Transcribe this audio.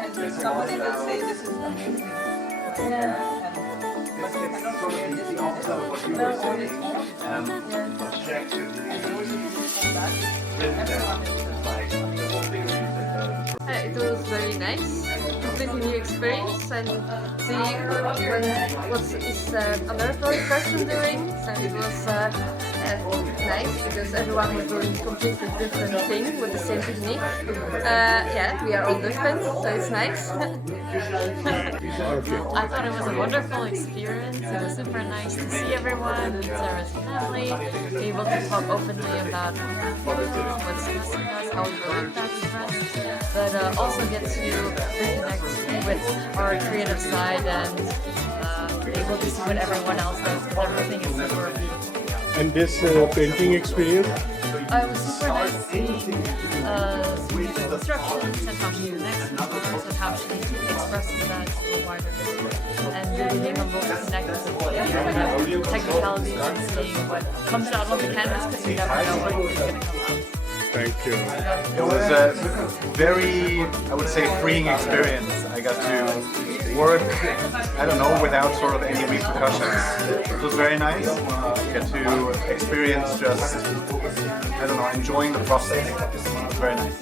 And somebody will say this is amazing. Yeah. But you cannot create this in what you were saying. It was very nice, completely new experience, and see what is another person doing. So it was nice because everyone was doing completely different thing with the same technique. Yeah, we are all different, so it's nice. I thought it was a wonderful experience. It was super nice to see everyone and Sarah's family, be able to talk openly about what's stressing us, how we relieve that stress, but also get to reconnect with our creative side and be able to see what everyone else does, because everything is super beautiful. And this painting experience? It was super nice seeing Sunita's instructions and how she connects with colors and how she expresses that to a wider visual. And really being able to connect with technicalities and seeing what comes out on the canvas, because you never know what is going to come out. Thank you. It was a very, I would say, freeing experience. I got to work, I don't know, without sort of any repercussions. It was very nice. Get to experience just, I don't know, enjoying the process. It was very nice.